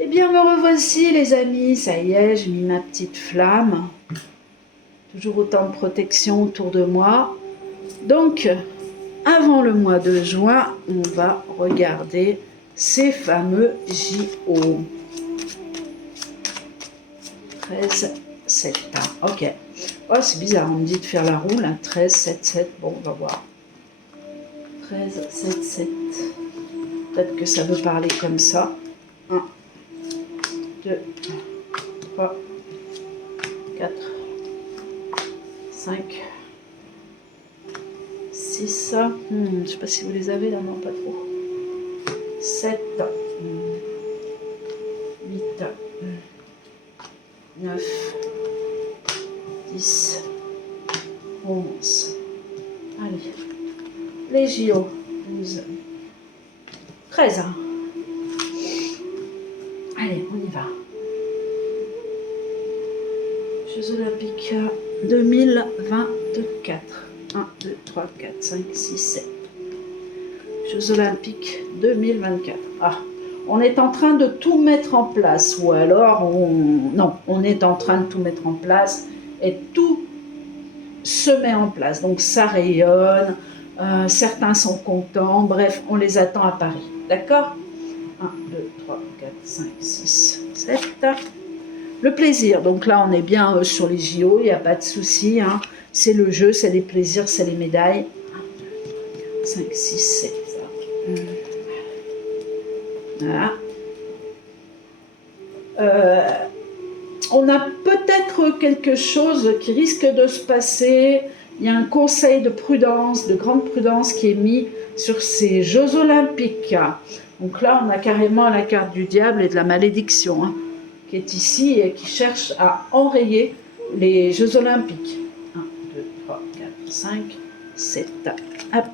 Eh bien, me revoici les amis, ça y est, j'ai mis ma petite flamme. Toujours autant de protection autour de moi. Donc, avant le mois de juin, on va regarder ces fameux JO. 13, 7. Ok. Oh, c'est bizarre, on me dit de faire la roue, là. 13, 7, 7. Bon, on va voir. 13, 7, 7. Peut-être que ça veut parler comme ça. 1, 2, 3, 4, 5, 6. Je ne sais pas si vous les avez là, non, pas trop. 7, 8, 9, 10, 11. Allez. Les JO. 12, 13. Allez, on y va. Jeux Olympiques 2024. 1, 2, 3, 4, 5, 6, 7. Jeux Olympiques 2024. Ah, on est en train de tout mettre en place. Ou alors, non, on est en train de tout mettre en place. Et tout se met en place. Donc, ça rayonne. Certains sont contents. Bref, on les attend à Paris. D'accord ? 1, 2, 3, 4, 5, 6, 7. Le plaisir, donc là on est bien sur les JO, il n'y a pas de souci, hein. C'est le jeu, c'est les plaisirs, c'est les médailles. 1, 2, 3, 4, 5, 6, 7. Voilà. On a peut-être quelque chose qui risque de se passer. Il y a un conseil de prudence, de grande prudence qui est mis sur ces Jeux Olympiques. Donc là, on a carrément la carte du diable et de la malédiction, hein, qui est ici et qui cherche à enrayer les Jeux Olympiques. 1, 2, 3, 4, 5, 7. Hop.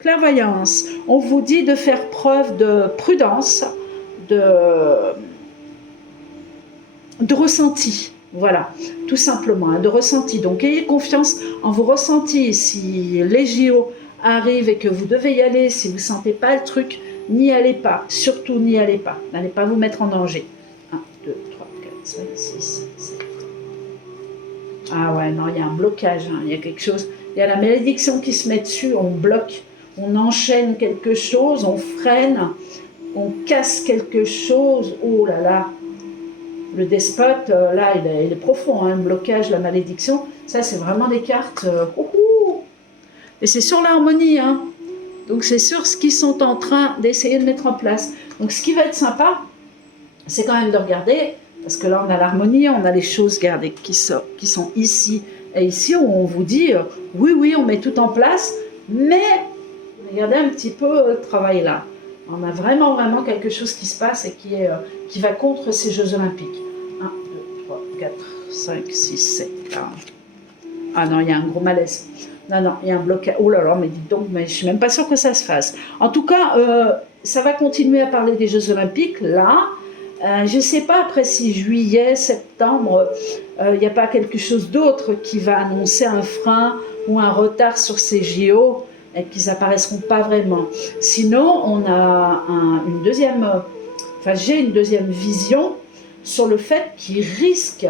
Clairvoyance. On vous dit de faire preuve de prudence, de ressenti. Voilà, tout simplement, hein, de ressenti. Donc, ayez confiance en vos ressentis. Si les JO arrivent et que vous devez y aller, si vous ne sentez pas le truc, n'y allez pas. Surtout, n'y allez pas. N'allez pas vous mettre en danger. 1, 2, 3, 4, 5, 6, 7. Ah ouais, non, il y a un blocage. Hein, il y a quelque chose. Il y a la malédiction qui se met dessus. On bloque, on enchaîne quelque chose, on freine, on casse quelque chose. Oh là là. Le despote, là, il est profond, hein, le blocage, la malédiction. Ça, c'est vraiment des cartes. Et c'est sur l'harmonie, hein. Donc, c'est sur ce qu'ils sont en train d'essayer de mettre en place. Donc, ce qui va être sympa, c'est quand même de regarder, parce que là, on a l'harmonie, on a les choses, regardez, qui sont ici et ici, où on vous dit, oui, oui, on met tout en place, mais regardez un petit peu le travail là. On a vraiment, vraiment quelque chose qui se passe et qui va contre ces Jeux Olympiques. 1, 2, 3, 4, 5, 6, 7. Ah non, il y a un gros malaise. Non, non, il y a un blocage. Oh là là, mais dites donc, mais je ne suis même pas sûre que ça se fasse. En tout cas, ça va continuer à parler des Jeux Olympiques, là. Je ne sais pas, après si juillet, septembre, il n'y a pas quelque chose d'autre qui va annoncer un frein ou un retard sur ces JO et qu'ils n'apparaîtront pas vraiment. Sinon, on a j'ai une deuxième vision sur le fait qu'il risque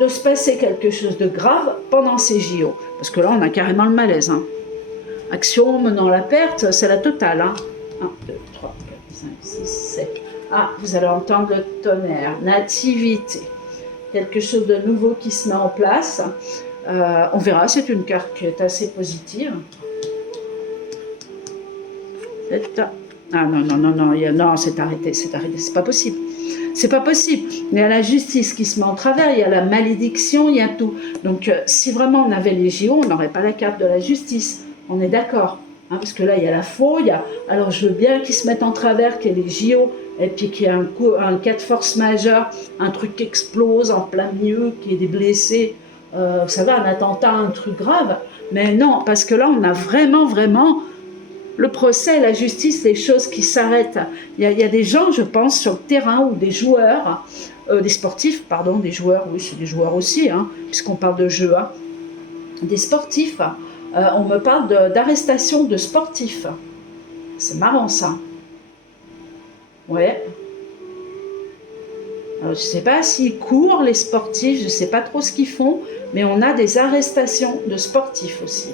de se passer quelque chose de grave pendant ces JO. Parce que là, on a carrément le malaise. Hein. Action menant la perte, c'est la totale. Hein. 1, 2, 3, 4, 5, 6, 7. Ah, vous allez entendre le tonnerre. Nativité. Quelque chose de nouveau qui se met en place. On verra, c'est une carte qui est assez positive. Ah non, non, non, non, non, c'est arrêté, c'est pas possible. C'est pas possible. Il y a la justice qui se met en travers, il y a la malédiction, il y a tout. Donc, si vraiment on avait les JO, on n'aurait pas la carte de la justice. On est d'accord. Hein, parce que là, il y a la faux, alors je veux bien qu'ils se mettent en travers, qu'il y ait les JO, et puis qu'il y ait un cas de force majeure, un truc qui explose en plein milieu, qu'il y ait des blessés. Vous savez, un attentat, un truc grave. Mais non, parce que là, on a vraiment, vraiment le procès, la justice, les choses qui s'arrêtent. Il y a des gens, je pense, sur le terrain, ou des joueurs, des sportifs, pardon, des joueurs, oui, c'est des joueurs aussi, hein, puisqu'on parle de jeu, hein, des sportifs. On me parle d'arrestation de sportifs. C'est marrant, ça. Ouais. Alors, je ne sais pas s'ils courent, les sportifs, je ne sais pas trop ce qu'ils font, mais on a des arrestations de sportifs aussi.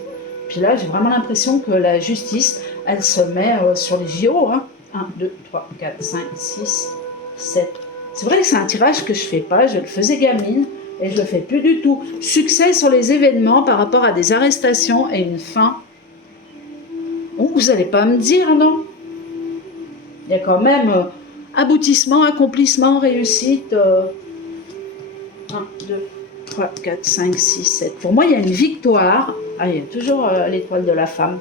Puis là, j'ai vraiment l'impression que la justice, elle se met sur les JO. Hein. 1, 2, 3, 4, 5, 6, 7. C'est vrai que c'est un tirage que je ne fais pas, je le faisais gamine et je ne le fais plus du tout. Succès sur les événements par rapport à des arrestations et une fin. Donc vous n'allez pas me dire, non? Il y a quand même aboutissement, accomplissement, réussite. 1, 2, 3, 4, 5, 6, 7. Pour moi, il y a une victoire. Ah, il y a toujours l'étoile de la femme.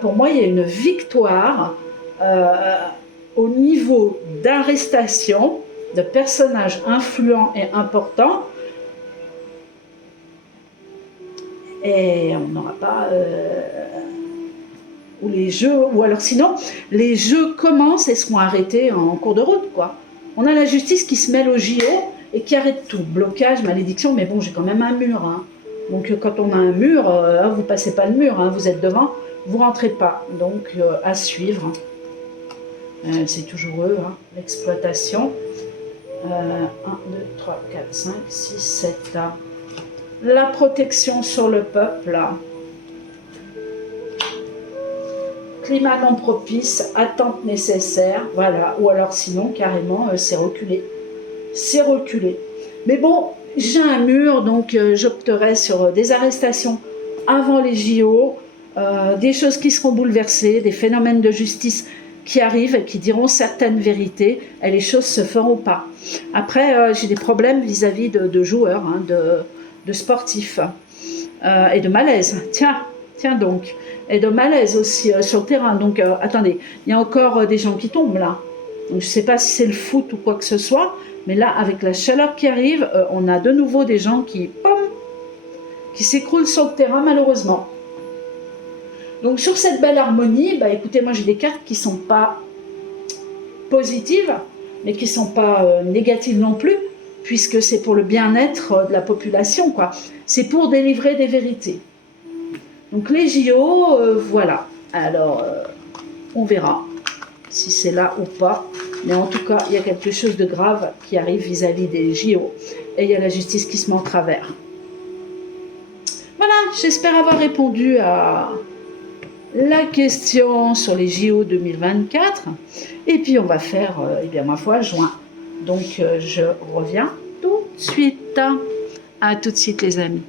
Pour moi, il y a une victoire au niveau d'arrestation de personnages influents et importants. Et on n'aura pas... ou les jeux... Ou alors sinon, les jeux commencent et seront arrêtés en cours de route, quoi. On a la justice qui se mêle au JO et qui arrête tout. Blocage, malédiction, mais bon, j'ai quand même un mur. Hein. Donc quand on a un mur, vous ne passez pas le mur, hein, vous êtes devant, vous ne rentrez pas. Donc à suivre. C'est toujours eux, hein, l'exploitation. 1, 2, 3, 4, 5, 6, 7. Là. La protection sur le peuple. Là. Climat non propice, attente nécessaire. Voilà. Ou alors sinon, carrément, c'est reculé. C'est reculé. Mais bon, j'ai un mur, donc j'opterai sur des arrestations avant les JO, des choses qui seront bouleversées, des phénomènes de justice qui arrivent et qui diront certaines vérités, et les choses se feront pas. Après, j'ai des problèmes vis-à-vis de joueurs, hein, de sportifs, et de malaise. Tiens donc. Et de malaise aussi sur le terrain. Donc, attendez, il y a encore des gens qui tombent là. Donc, je ne sais pas si c'est le foot ou quoi que ce soit, mais là, avec la chaleur qui arrive, on a de nouveau des gens qui s'écroulent sur le terrain, malheureusement. Donc, sur cette belle harmonie, bah, écoutez, moi, j'ai des cartes qui ne sont pas positives, mais qui ne sont pas négatives non plus, puisque c'est pour le bien-être de la population, quoi. C'est pour délivrer des vérités. Donc, les JO, voilà. Alors, on verra si c'est là ou pas. Mais en tout cas, il y a quelque chose de grave qui arrive vis-à-vis des JO. Et il y a la justice qui se met en travers. Voilà, j'espère avoir répondu à la question sur les JO 2024. Et puis, on va faire, eh bien, ma foi, juin. Donc, je reviens tout de suite. À tout de suite, les amis.